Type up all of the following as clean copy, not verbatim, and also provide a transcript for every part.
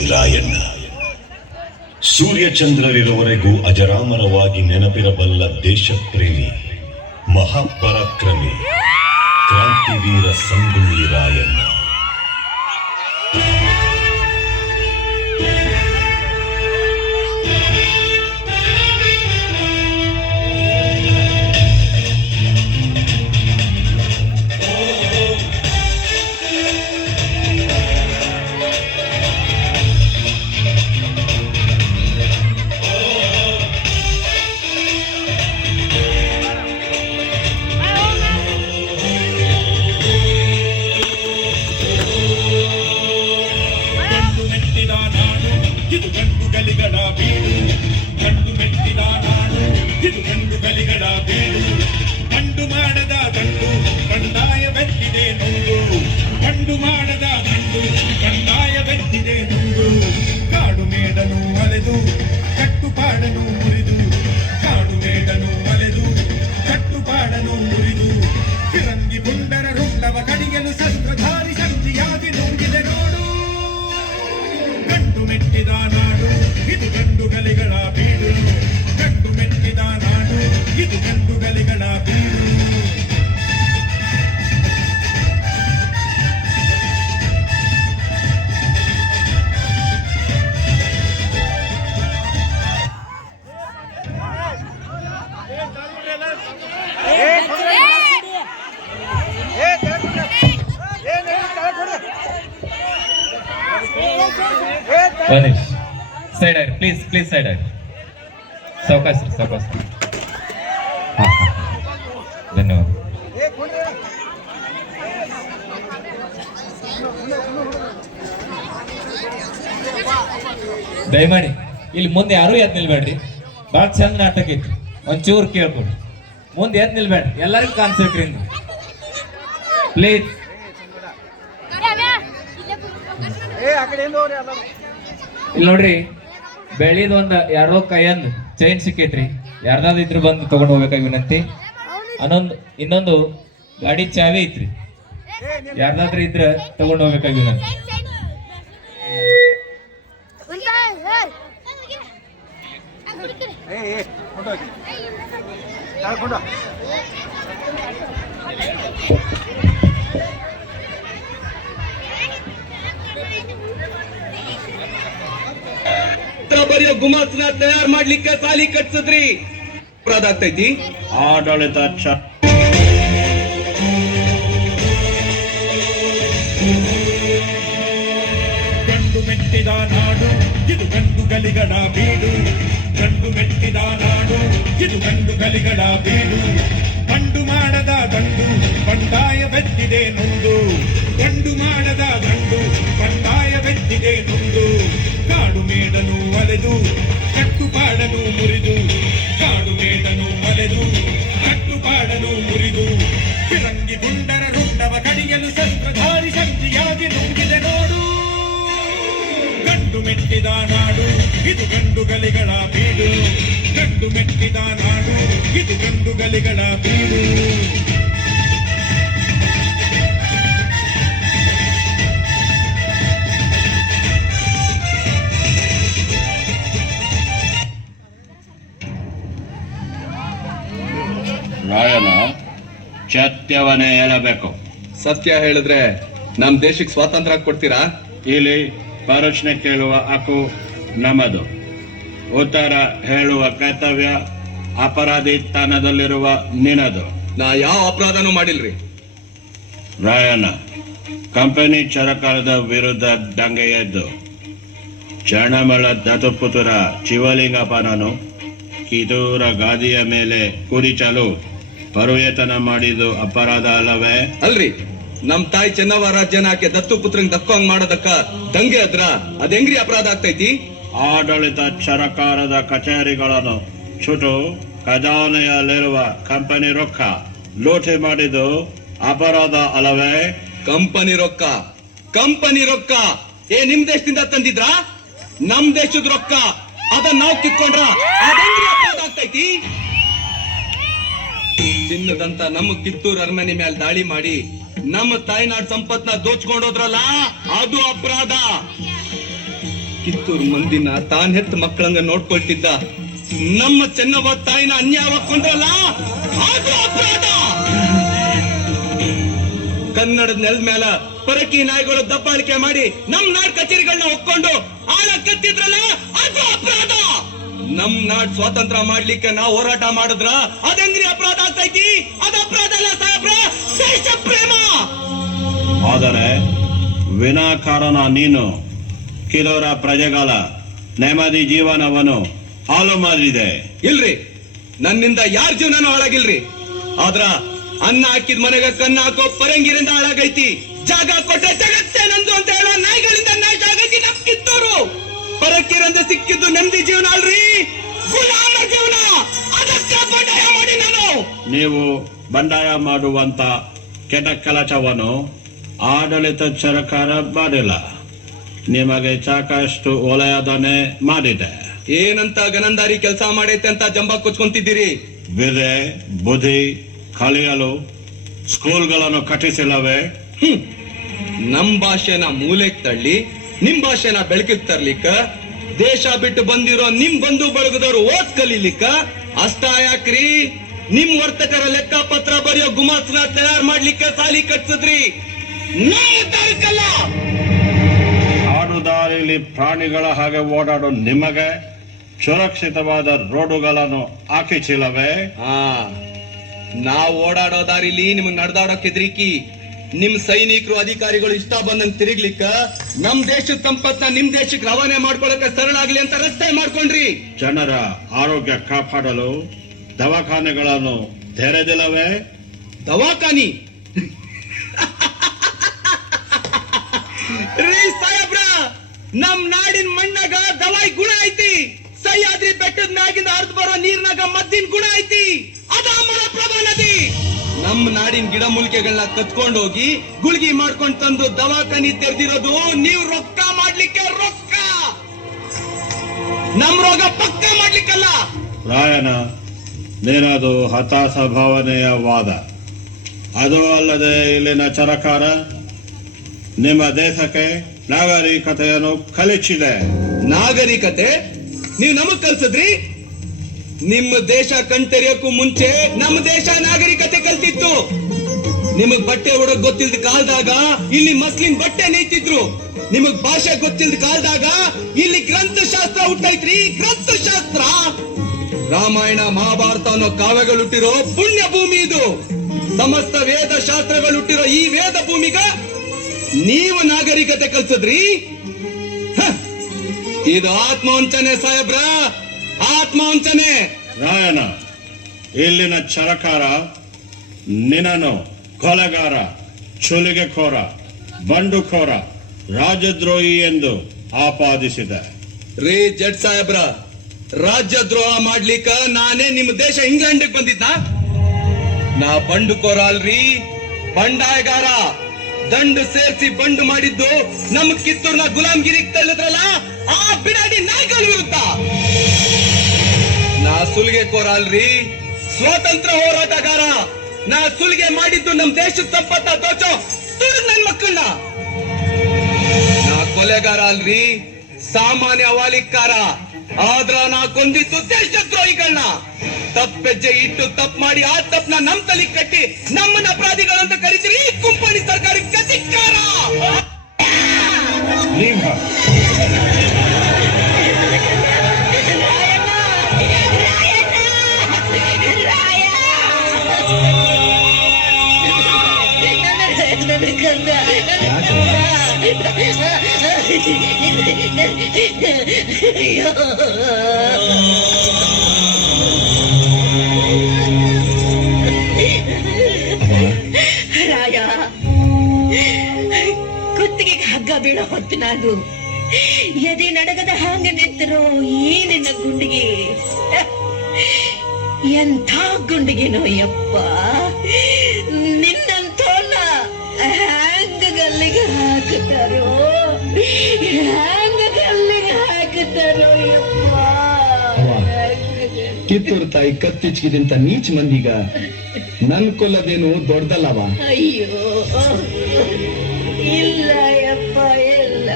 ರಾಯಣ್ಣ ಸೂರ್ಯಚಂದ್ರರಿರುವವರೆಗೂ ಅಜರಾಮರವಾಗಿ ನೆನಪಿರಬಲ್ಲ ದೇಶಪ್ರೇಮಿ, ಮಹಾಪರಾಕ್ರಮಿ, ಕ್ರಾಂತಿವೀರ ಸಂಗೊಳ್ಳಿ ರಾಯಣ್ಣ. ಇದು ಗಂಡು ಗಲಿಗಳ ಬೀಡು, ಗಂಡು ಮೆಟ್ಟಿದ ನಾಡು, ಇದು ಗಂಡು ಗಲಿಗಳ ಬೀಡು. ಗಂಡು ಮಾಡದ ಗಂಡು ಕಂದಾಯವೆತ್ತಿದೆ ನುಂಗು, ಗಂಡು ಮಾಡದ ಗಂಡು ಕಂದಾಯವೆತ್ತಿದೆ ನುಂಗು. ಕಾಡು ಮೇಡನು ಅಲೆದು ಕಟ್ಟುಪಾಡನು ಮುರಿದು, ಕಾಡು ಮೇಡನು ಅಲೆದು ಕಟ್ಟುಪಾಡನು ಮುರಿದು. ಫಿರಂಗಿ ಗುಂಡರ ರುಂಡವ ಕಡಿಯಲು ಶಸ್ತ್ರಧಾರಿ ಶಕ್ತಿಯಾಗಿ ನುಂಗಿದೆ ನೋಡು. ಗಂಡು ಮೆಟ್ಟಿದ ನಾಡು, ಇದು ಗಂಡು ಗಲಿಗಳ ಬೀಡು, ಗಂಡು ಮೆಟ್ಟಿದ ನಾಡು, ಇದು ಗಂಡು ಗಲಿಗಳ ಬೀಡು. ಸೈಡ್ ಆಗಿ ಪ್ಲೀಸ್ ಸೈಡ್ ಆಗಿ. ಸಾವಕಾಶ ಧನ್ಯವಾದ. ದಯಮಾಡಿ ಇಲ್ಲಿ ಮುಂದೆ ಯಾರು ಎದ್ ನಿಲ್ಬೇಡ್ರಿ. ಭಾಳ ಚಂದ ನಾಟಕ ಐತಿ, ಒಂಚೂರು ಕೇಳ್ಕೊಡಿ. ಮುಂದೆ ಎದ್ ನಿಲ್ಬೇಡ್ರಿ, ಎಲ್ಲರಿಗೂ ಕಾಣಿಸ್ಬೇಕ್ರಿ ಪ್ಲೀಸ್. ಇಲ್ಲಿ ನೋಡ್ರಿ, ಬೆಳಿದ ಒಂದ್ ಯಾರೋ ಕೈಯಂದ್ ಚೈನ್ ಸಿಕ್ಕೈತ್ರಿ, ಯಾರ್ದಾದ್ರು ಇದ್ರು ಬಂದು ತಗೊಂಡು ಹೋಗ್ಬೇಕಾಗಿ ವಿನಂತಿ. ಇನ್ನೊಂದು ಗಾಡಿ ಚಾವಿ ಐತ್ರಿ, ಯಾರ್ದಾದ್ರೂ ಇದ್ರ ತಗೊಂಡು ಹೋಗ್ಬೇಕಾಗಿ ವಿನಂತಿ. ಬರೆಯೋ ಗುಮಾಸ್ನ ತಯಾರು ಮಾಡ್ಲಿಕ್ಕೆ ಸಾಲಿ ಕಟ್ಸದ್ರಿ, ಅಪರಾಧ ಆಗ್ತೈತಿ. ಆಡಳಿತ ಗಂಡು ಮೆಟ್ಟಿದ ನಾಡು, ಇದು ಗಂಡು ಗಲಿಗಳ ಬೀಡು, ಗಂಡು ಮೆಟ್ಟಿದ ನಾಡು, ಇದು ಗಂಡು ಗಲಿಗಳ ಬೀಡು. ಗಂಡು ಮಾಡದ ಗಂಡು ಬಂಡಾಯವೆತ್ತಿದೆ ನೊಂದು, ಗಂಡು ಮಾಡದ ಗಂಡು ಬಂಡಾಯವೆತ್ತಿದೆ ನೊಂದು. ಕಾಡು ಮೇಡನು ಅಲೆದು ಕಟ್ಟುಪಾಡನು ಮುರಿದು, ಕಾಡು ಮೇಡನು ಅಲೆದು ಕಟ್ಟುಪಾಡನು ಮುರಿದು. ಫಿರಂಗಿ ಗುಂಡರ ರುಂಡವ ಕಡಿಯಲು ಶಸ್ತ್ರಧಾರಿ ಶಕ್ತಿಯಾಗಿ ನುಂಗಿದೆ ನೋಡು. ಗಂಡು ಮೆಟ್ಟಿದ ನಾಡು, ಇದು ಗಂಡು ಗಲಿಗಳ ಬೀಡು, ಗಂಡು ಮೆಟ್ಟಿದ ನಾಡು, ಇದು ಗಂಡು ಗಲಿಗಳ ಬೀಡು. ರಾಯಣ್ಣ ಸತ್ಯವನ್ನೇ ಹೇಳಬೇಕು. ಸತ್ಯ ಹೇಳಿದ್ರೆ ನಮ್ ದೇಶಕ್ಕೆ ಸ್ವಾತಂತ್ರ್ಯ ಕೊಡ್ತೀರಾ? ಇಲ್ಲಿ ಪ್ರಶ್ನೆ ಕೇಳುವ ಹಕ್ಕು ನಮ್ಮದು, ಉತ್ತರ ಹೇಳುವ ಕರ್ತವ್ಯ ಅಪರಾಧಿ ಸ್ಥಾನದಲ್ಲಿರುವ ನಿನದು. ನಾ ಯಾವ ಅಪರಾಧನೂ ಮಾಡಿಲ್ರಿ. ರಾಯಣ್ಣ, ಕಂಪನಿ ಸರ್ಕಾರದ ವಿರುದ್ಧ ದಂಗೆ ಎದ್ದು ಚಣಮಳ ದತ್ತುಪುತ್ರ ಶಿವಲಿಂಗಪ್ಪನನ್ನು ಕಿದೂರ ಗಾದಿಯ ಮೇಲೆ ಕುರಿಚಲು ಪರ್ಯಟನ ಮಾಡಿದ್ದು ಅಪರಾಧ ಅಲ್ಲವೇ? ಅಲ್ರಿ, ನಮ್ ತಾಯಿ ಚೆನ್ನವ ರಾಜ್ಯನ ಆಕೆ ದತ್ತು ಪುತ್ರಂಗ್ ದಕ್ಕೋಂಗ್ ಮಾಡೋದಕ್ಕ ದಂಗೆ ಅದ್ರ ಅದ್ ಹೆಂಗ್ರಿ ಅಪರಾಧ ಆಗ್ತೈತಿ? ಆಡಳಿತ ಸರ್ಕಾರದ ಕಚೇರಿಗಳನ್ನು ಸುಟ್ಟು ಖಜಾನೆಯಲ್ಲಿರುವ ಕಂಪನಿ ರೊಕ್ಕ ಲೂಟಿ ಮಾಡಿದ್ದು ಅಪರಾಧ ಅಲ್ಲವೇ? ಕಂಪನಿ ರೊಕ್ಕ ನಿಮ್ ದೇಶದಿಂದ ತಂದಿದ್ರಾ? ನಮ್ ದೇಶದ ರೊಕ್ಕ ಅದನ್ನ ನಾವು ಕಿತ್ಕೊಂಡ್ರ ಅದಂಗ್ರಿ ಅಪರಾಧ ಆಗ್ತೈತಿ? ಚಿನ್ನದಂತ ನಮ್ಮ ಕಿತ್ತೂರ್ ಅರಮನೆ ಮೇಲೆ ದಾಳಿ ಮಾಡಿ ನಮ್ಮ ತಾಯ್ನಾಡ್ ಸಂಪತ್ನ ದೋಚ್ಕೊಂಡೋದ್ರಲ್ಲ, ಅದು ಅಪರಾಧ. ಕಿತ್ತೂರು ಮಂದಿನ ತಾನ್ ಹೆತ್ತ ಮಕ್ಕಳಂಗ ನೋಡ್ಕೊಳ್ತಿದ್ದ ನಮ್ಮ ಚೆನ್ನವ್ವ ತಾಯಿನ ಅನ್ಯಾಯ ಕೊಂಡ್ರಲ್ಲ ಅದು ಅಪರಾಧ. ಕನ್ನಡದ ನೆಲದ ಮೇಲ ಪರಕಿ ನಾಯಿಗಳು ದಬ್ಬಾಳಿಕೆ ಮಾಡಿ ನಮ್ ನಾಡ್ ಕಚೇರಿಗಳನ್ನ ಒಕ್ಕೊಂಡು ಆಳ ಕತ್ತಿದ್ರಲ್ಲ ಅದು ಅಪರಾಧ. ನಮ್ ನಾಡ್ ಸ್ವಾತಂತ್ರ್ಯ ಮಾಡ್ಲಿಕ್ಕೆ ನಾವು ಹೋರಾಟ ಮಾಡಿದ್ರ ಅದಂಗ್ರಿ ಅಪರಾಧ ಆಗ್ತೈತಿ. ಅದು ಅಪರಾಧ ಅಲ್ಲ ಸಾಹೇಬ್ರ, ದೇಶ ಪ್ರೇಮ. ಆದರೆ ವಿನಾಕಾರಣ ನೀನು ಕೆಲವರ ಪ್ರಜೆಗಳ ನೆಮ್ಮದಿ ಜೀವನವನ್ನು ಹಾಳು ಮಾಡಿದೆ. ಇಲ್ರಿ, ನನ್ನಿಂದ ಯಾರ ಜೀವನನೂ ಹಾಳಾಗಿಲ್ರಿ. ಆದ್ರ ಅನ್ನ ಹಾಕಿದ ಮನೆಗ ಕನ್ನ ಹಾಕೋ ಪರಂಗಿರಿಂದ ಹಾಳಾಗೈತಿ. ಜಾಗ ಕೊಟ್ರೆ ಜಗತ್ತೇ ನಂದು ಅಂತ ಹೇಳೋ ನಾಯಿಗಳಿಂದ ನಾಶ ಆಗೈತಿ ನಮ್ ಕಿತ್ತೂರು. ಪರಕ್ಕಿರಂದ ಸಿಕ್ಕಿದ್ದು ನೆಮ್ಮದಿ ಜೀವನ ಅಲ್ರಿ, ಗುಲಾಮ ಜೀವನ. ಅದಕ್ಕೆ ಬಂಡಾಯ ಮಾಡಿ ನಾನು. ನೀವು ಬಂಡಾಯ ಮಾಡುವಂತ ಕೆಟ್ಟ ಕೆಲಸವನ್ನು ಆಡಳಿತ ಸರ್ಕಾರ ಮಾಡಿಲ್ಲ, ನಿಮಗೆ ಸಾಕಷ್ಟು ಒಳ್ಳೆಯದನ್ನೇ ಮಾಡಿದೆ. ಏನಂತ ಗನಂದಾರಿ ಕೆಲಸ ಮಾಡೈತೆ ಅಂತ ಜಂಬ ಕೊಚ್ಕೊಂತಿದ್ದೀರಿ? ವಿದೆ ಬುದ್ಧಿ ಕಲಿಯಲು ಸ್ಕೂಲ್ಗಳನ್ನು ಕಟ್ಟಿಸಿಲ್ಲವೇ? ನಮ್ ಭಾಷೆನ ಮೂಲೆಗ್ ತಳ್ಳಿ ನಿಮ್ ಭಾಷೆನ ಬೆಳಕಿಗೆ ತರ್ಲಿಕ್ಕ, ದೇಶ ಬಿಟ್ಟು ಬಂದಿರೋ ನಿಮ್ ಬಂಧು ಬಳಗದವ್ರು ಓದ್ ಕಲೀಲಿಕ್ಕ ಅಷ್ಟ ಯಾಕ್ರಿ? ನಿಮ್ ವರ್ತಕರ ಲೆಕ್ಕ ಪತ್ರ ಬರೆಯೋ ಗುಮಾಸ್ನ ತಯಾರು ಮಾಡ್ಲಿಕ್ಕೆ ಸಾಲಿ ಕಟ್ಸಿದ್ರಿ. ನಾವು ತಾರೀಕಲ್ಲ. ಕಾಡು ದಾರಿಯಲ್ಲಿ ಪ್ರಾಣಿಗಳ ಹಾಗೆ ಓಡಾಡೋ ನಿಮಗೆ ಸುರಕ್ಷಿತವಾದ ರೋಡುಗಳನ್ನು ಹಾಕಿಸಿಲ್ಲವೇ? ನಾವ್ ಓಡಾಡೋ ದಾರಿಲಿ ನಿಮ್ಗೆ ನಡೆದಾಡೋಕ್ ಹೆದ್ರಿಕಿ. ನಿಮ್ ಸೈನಿಕರು ಅಧಿಕಾರಿಗಳು ಇಷ್ಟ ಬಂದಂಗ್ ತಿರುಗ್ಲಿಕ್ಕ ನಮ್ ದೇಶದ ಸಂಪತ್ನ ನಿಮ್ ದೇಶಕ್ಕೆ ರವಾನೆ ಮಾಡ್ಕೊಳಕ ಸರಳ ಆಗ್ಲಿ ಅಂತ ರಸ್ತೆ ಮಾಡ್ಕೊಂಡ್ರಿ. ಜನರ ಆರೋಗ್ಯ ಕಾಪಾಡಲು ದವಾಖಾನೆಗಳನ್ನು ತೆರೆದಿಲ್ಲವೇ? ದವಾಖಾನಿ ರೀ ಸಾಹೇಬ್ರ, ನಮ್ ನಾಡಿನ ಮಣ್ಣಾಗ ದವಾಯಿ ಗುಣ ಐತಿ. ಸಹ್ಯಾದ್ರಿ ಬೆಟ್ಟದ ಮ್ಯಾಗಿಂದ ಹರಿದು ಬರೋ ನೀರ್ನಾಗ ಮದ್ದಿನ ಗುಣ ಐತಿ. ಅದ ಮಲಪ್ರಭಾ ನದಿ. ನಮ್ಮ ನಾಡಿನ ಗಿಡ ಮೂಲಿಕೆಗಳನ್ನ ಕತ್ಕೊಂಡು ಹೋಗಿ ಗುಳ್ಗಿ ಮಾಡ್ಕೊಂಡ್ ತಂದು ದವಾಖಾನಿ ತೆರೆದಿರೋದು ನೀವು ರೊಕ್ಕ ಮಾಡ್ಲಿಕ್ಕೆ. ರೊಕ್ಕ ನಮ್ ರೋಗ ಪಕ್ಕ ಮಾಡ್ಲಿಕ್ಕಲ್ಲ. ರಾಯನ, ನೀನದು ಹತಾಶ ಭಾವನೆಯ ವಾದ. ಅದು ಅಲ್ಲದೆ ಇಲ್ಲಿನ ಸರ್ಕಾರ ನಿಮ್ಮ ದೇಶಕ್ಕೆ ನಾಗರಿಕತೆಯನ್ನು ಕಲಿಸಿದೆ. ನಾಗರಿಕತೆ ನೀವು ನಮಗ್ ಕಲ್ಸದ್ರಿ? ನಿಮ್ಮ ದೇಶ ಕಣ್ತೆರೆಯೋಕ್ಕೂ ಮುಂಚೆ ನಮ್ಮ ದೇಶ ನಾಗರಿಕತೆ ಕಲ್ತಿತ್ತು. ನಿಮಗ್ ಬಟ್ಟೆ ಉಡೋಕ್ ಗೊತ್ತಿಲ್ದ ಕಾಲದಾಗ ಇಲ್ಲಿ ಮಸ್ಲಿನ್ ಬಟ್ಟೆ ನೇಯ್ತಿದ್ರು. ನಿಮಗ್ ಭಾಷೆ ಗೊತ್ತಿಲ್ದ ಕಾಲದಾಗ ಇಲ್ಲಿ ಗ್ರಂಥಶಾಸ್ತ್ರ ಹುಟ್ಟೈತ್ರಿ. ಗ್ರಂಥಶಾಸ್ತ್ರ, ರಾಮಾಯಣ ಮಹಾಭಾರತ ಅನ್ನೋ ಕಾವ್ಯಗಳು ಹುಟ್ಟಿರೋ ಪುಣ್ಯ ಭೂಮಿ ಇದು. ಸಮಸ್ತ ವೇದ ಶಾಸ್ತ್ರಗಳು ಹುಟ್ಟಿರೋ ಈ ವೇದ ಭೂಮಿಗ ನೀವು ನಾಗರಿಕತೆ ಕಲ್ಸದ್ರಿ? ಇದು ಆತ್ಮವಂಚನೆ ಸಾಹೇಬ್ರ, ಆತ್ಮವಂಚನೆ. ರಾಯನ, ಇಲ್ಲಿನ ಸರ್ಕಾರ ನಿನ್ನನ್ನು ಕೊಲೆಗಾರ, ಚುಲಿಗೆಖೋರ, ಬಂಡುಖೋರ, ರಾಜದ್ರೋಹಿ ಎಂದು ಆಪಾದಿಸಿದೆ. ರೀ ಜಡ್ ಸಾಹೇಬ್ರ, ರಾಜ್ಯದ್ರೋಹ ಮಾಡ್ಲಿಕ್ಕ ನಾನೇ ನಿಮ್ಮ ದೇಶ ಇಂಗ್ಲೆಂಡ್ ಬಂದಿದ್ದ? ನಾ ಬಂಡುಕೋರ ಅಲ್ರಿ, ಬಂಡಾಯಗಾರ. ದಂಡು ಸೇರಿಸಿ ಬಂಡು ಮಾಡಿದ್ದು ನಮ್ಮ ಕಿತ್ತೂರ್ನ ಗುಲಾಮ್ಗಿರಿಗೆ ತಳ್ಳಿದ್ರಲ್ಲ ಆ ಬಿಡಾಡಿ ನಾಯಿಗಳ ವಿರುದ್ಧ. ನಾ ಸುಲಿಗೆಕೋರ ಅಲ್ರಿ, ಸ್ವಾತಂತ್ರ್ಯ ಹೋರಾಟಗಾರ. ನಾ ಸುಲಿಗೆ ಮಾಡಿದ್ದು ನಮ್ ದೇಶದ ಸಂಪತ್ತ ದೋಚೋ ನನ್ ಮಕ್ಕಳನ್ನ. ನಾ ಕೊಲೆಗಾರ ಅಲ್ರಿ, ಸಾಮಾನ್ಯ ಅವಾಲಿಕಾರ. ಆದ್ರ ನಾ ಕೊಂದಿದ್ದು ದೇಶದ್ರೋಹಿಗಳನ್ನ. ತಪ್ಪೆಜ್ಜೆ ಇಟ್ಟು ತಪ್ಪು ಮಾಡಿ ಆ ತಪ್ಪನ ನಮ್ ತಲೆ ಕಟ್ಟಿ ನಮ್ಮನ್ನ ಅಪರಾಧಿಗಳಂತ ಕರೀತೀರಿ. ಈ ಕುಂಪಣಿ ಸರ್ಕಾರಕ್ಕೆ ಧಿಕ್ಕಾರ. ರಾಯ, ಕುತ್ತಿಗೆಗೆ ಹಗ್ಗ ಬೀಳೋ ಹೊತ್ತು ನಾನು ಎದೆ ನಡಗದ ಹಾಗೆ ನಿಂತರು ಈ ನಿನ್ನ ಗುಂಡಿಗೆ. ಎಂಥ ಗುಂಡಿಗೆನೋ ಯಪ್ಪ, ನಿನ್ನಂತೋನ ಹ್ಯಾಂಗ ಗಲ್ಲಿಗೆ ಹಾಕುತ್ತಾರೋ, ಹ್ಯಾಂಗ ಗಲ್ಲಿಗೆ ಹಾಕುತ್ತಾರೋ ಯಪ್ಪ. ಕಿತ್ತೂರು ತಾಯಿ ಕತ್ತಿಚ್ಕಿದಂತ ನೀಚ್ ಮಂದಿಗ ನನ್ ಕೊಲ್ಲದೇನು ದೊಡ್ಡದಲ್ಲವ. ಅಯ್ಯೋ ಇಲ್ಲ ಯಪ್ಪ, ಇಲ್ಲ.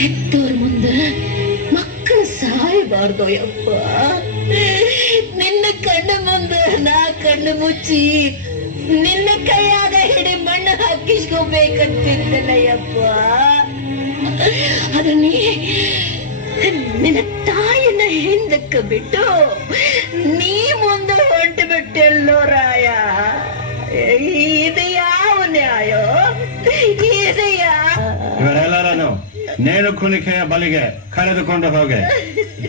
ಹೆತ್ತೋರ್ ಸಾಯಬಾರ್ದು ಯಪ್ಪ. ನಿನ್ನ ಕಣ್ಣು ಮುಂದೆ ನಾ ಕಣ್ಣು ಮುಚ್ಚಿ ನಿನ್ನ ಕೈಯಾಗ ಹಿಡಿ ಮಣ್ಣು ಹಾಕಿಸ್ಕೋಬೇಕಂತಿದ್ದಲ್ಲ ಯಪ್ಪ. ಅದು ನಿನ್ನ ತಾಯಿನ ಹಿಂದಕ್ಕೆ ಬಿಟ್ಟು ನೀ ಮುಂದೆ ಹೊಂಟು ಬಿಟ್ಟೆಲ್ಲೋ ರಾಯ. ಇದು ಯಾವ ನ್ಯಾಯ? ಇದು ಇವರೆಲ್ಲರನ್ನು ನೇಣು ಕುಣಿಕೆಯ ಬಲಿಗೆ ಕರೆದುಕೊಂಡು ಹೋಗೆ.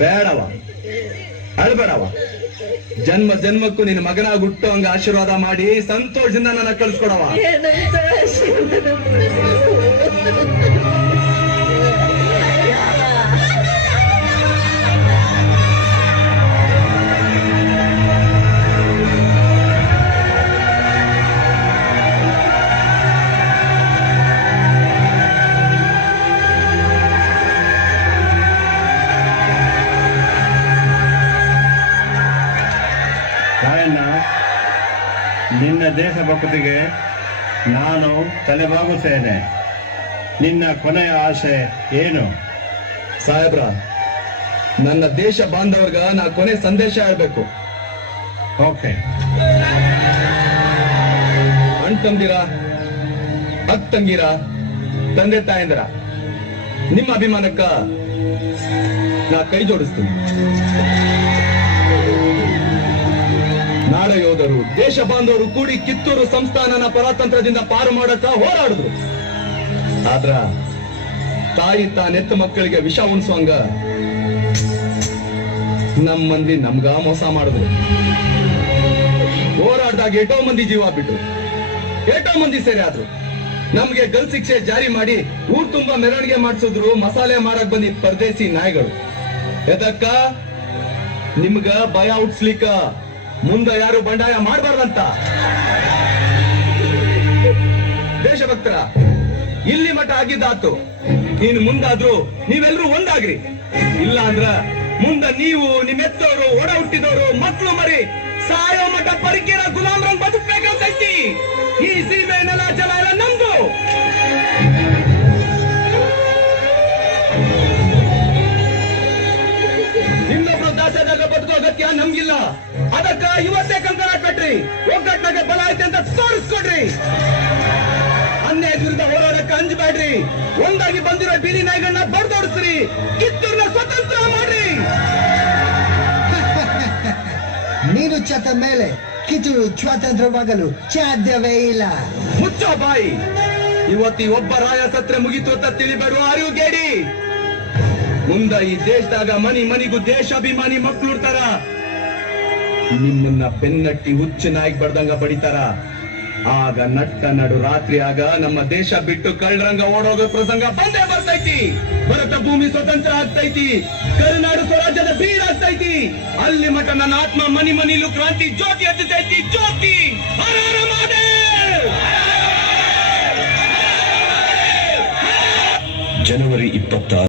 ಬೇಡವ, ಅಳ್ಬೇಡವ. ಜನ್ಮ ಜನ್ಮಕ್ಕೂ ನಿನ್ನ ಮಗನಾಗಿ ಹುಟ್ಟು ಹಂಗ ಆಶೀರ್ವಾದ ಮಾಡಿ ಸಂತೋಷದಿಂದ ನನ್ನ ಕಳ್ಸ್ಕೊಡವ. ಏನಂತ ಆಶೀರ್ವಾದ ಮಾಡು. ರಾಯಣ್ಣ, ನಿನ್ನ ದೇಶಭಕ್ತಿಗೆ ನಾನು ತಲೆಬಾಗುತ್ತೇನೆ. ನಿನ್ನ ಕೊನೆಯ ಆಸೆ ಏನು? ಸಾಹೇಬ್ರ, ನನ್ನ ದೇಶ ಬಾಂಧವರ್ಗ ನಾ ಕೊನೆ ಸಂದೇಶ ಹೇಳ್ಬೇಕು. ಓಕೆ. ಅಣ್ತಂದಿರ, ಅಕ್ಕಂಗಿರ, ತಂದೆ ತಾಯಂದಿರ, ನಿಮ್ಮ ಅಭಿಮಾನಕ್ಕ ನಾ ಕೈ ಜೋಡಿಸ್ತೀನಿ. ನಾಡ ಯೋಧರು, ದೇಶ ಬಾಂಧವರು ಕೂಡಿ ಕಿತ್ತೂರು ಸಂಸ್ಥಾನನ ಪರಾತಂತ್ರದಿಂದ ಪಾರು ಮಾಡಕ ಹೋರಾಡಿದ್ರು. ಆದ್ರ ತಾಯಿ ತಾನೆತ್ತ ಮಕ್ಕಳಿಗೆ ವಿಷ ಉಣಿಸುವಂಗ ನಮ್ ಮಂದಿ ನಮ್ಗ ಮೋಸ ಮಾಡಿದ್ರು. ಹೋರಾಡ್ದಾಗ ಎಷ್ಟೋ ಮಂದಿ ಜೀವ ಬಿಟ್ರು, ಎಷ್ಟೋ ಮಂದಿ ಸೇರಿ ಆದ್ರು. ನಮ್ಗೆ ಗಲ್ ಶಿಕ್ಷೆ ಜಾರಿ ಮಾಡಿ ಊರ್ ತುಂಬಾ ಮೆರವಣಿಗೆ ಮಾಡಿಸಿದ್ರು. ಮಸಾಲೆ ಮಾಡಕ್ ಬಂದಿದ್ ಪರದೇಸಿ ನಾಯಿಗಳು. ಎದಕ್ಕ? ನಿಮ್ಗ ಭಯ ಹುಟ್ಸ್ಲಿಕ್ಕ, ಮುಂದೆ ಯಾರು ಬಂಡಾಯ ಮಾಡಬಾರ್ದಂತ. ದೇಶಭಕ್ತರ, ಇಲ್ಲಿ ಮಠ ಆಗಿದ್ದಾತು. ಇನ್ನು ಮುಂದಾದ್ರೂ ನೀವೆಲ್ಲರೂ ಒಂದಾಗ್ರಿ. ಇಲ್ಲ ಅಂದ್ರ ಮುಂದ ನೀವು, ನಿಮ್ಮೆತ್ತವರು, ಒಡ ಹುಟ್ಟಿದವರು, ಮಕ್ಕಳು ಮರಿ ಸಾಯೋ ಮಠ ಪರಿಕೀರ ಗುಲಾಮ್ರಂಗ್ ಬದುಕ್ಬೇಕಂತೈತಿ. ಈ ಸೀಮೆ ನೆಲ ಜಲ ಎಲ್ಲ ನಮ್ದು. ಇನ್ನೊಬ್ರು ದಾಸದಾಗ ಬದುಕೋ ಅಗತ್ಯ ನಮ್ಗಿಲ್ಲ. ಅದಕ್ಕ ಇವತ್ತೇ ಕಂಕಣ ಕಟ್ರಿ. ಒಗ್ಗಟ್ಟಿನಾಗೆ ಬಲ ಐತೆ ಅಂತ ತೋರಿಸ್ಕೊಡ್ರಿ. ಅನ್ಯಾಯ ವಿರುದ್ಧ ಹೋರಾಡಕ್ಕೆ ಅಂಜಬೇಡ್ರಿ. ಒಂದಾಗಿ ಬಂದಿರೋ ಬೀದಿ ನಾಯಿಗಳನ್ನ ಬಡ್ದೋಡಿಸ್ರಿ. ಕಿತ್ತೂರ್ನ ಸ್ವತಂತ್ರ ಮಾಡ್ರಿ. ನೀನು ಚತ ಮೇಲೆ ಕಿತ್ತೂರು ಸ್ವಾತಂತ್ರ್ಯವಾಗಲು ಸಾಧ್ಯವೇ ಇಲ್ಲ. ಮುಚ್ಚೋ ಬಾಯಿ. ಇವತ್ತಿ ಒಬ್ಬ ರಾಯ ಸತ್ರೆ ಮುಗಿತು ಅಂತ ತಿಳಿಬೇಡುವ ಅರಿವು ಗೇಡಿ. ಮುಂದ ಈ ದೇಶದಾಗ ಮನಿ ಮನಿಗೂ ದೇಶಾಭಿಮಾನಿ ಮಕ್ಕಳು ಇರ್ತಾರ. ನಿಮ್ಮನ್ನ ಬೆನ್ನಟ್ಟಿ ಹುಚ್ಚು ನಾಯಿಗೆ ಬಡ್ದಂಗ ಬಡಿತಾರ. ಆಗ ನಟ್ಟ ನಡು ರಾತ್ರಿ ಆಗ ನಮ್ಮ ದೇಶ ಬಿಟ್ಟು ಕಳ್ಳರಂಗ ಓಡೋಗೋ ಪ್ರಸಂಗ ಬಂದೇ ಬರ್ತೈತಿ. ಭರತ ಭೂಮಿ ಸ್ವತಂತ್ರ ಆಗ್ತೈತಿ. ಕರುನಾಡು ಸ್ವರಾಜ್ಯದ ಬೀಡಾಗ್ತೈತಿ. ಅಲ್ಲಿ ಮಠ ನನ್ನ ಆತ್ಮ ಮನಿ ಮನಿಲೂ ಕ್ರಾಂತಿ ಜ್ಯೋತಿ ಹತ್ತೈತಿ. ಜ್ಯೋತಿ ಹರ ಹರ ಮಹಾದೇವ್. ಜನವರಿ 26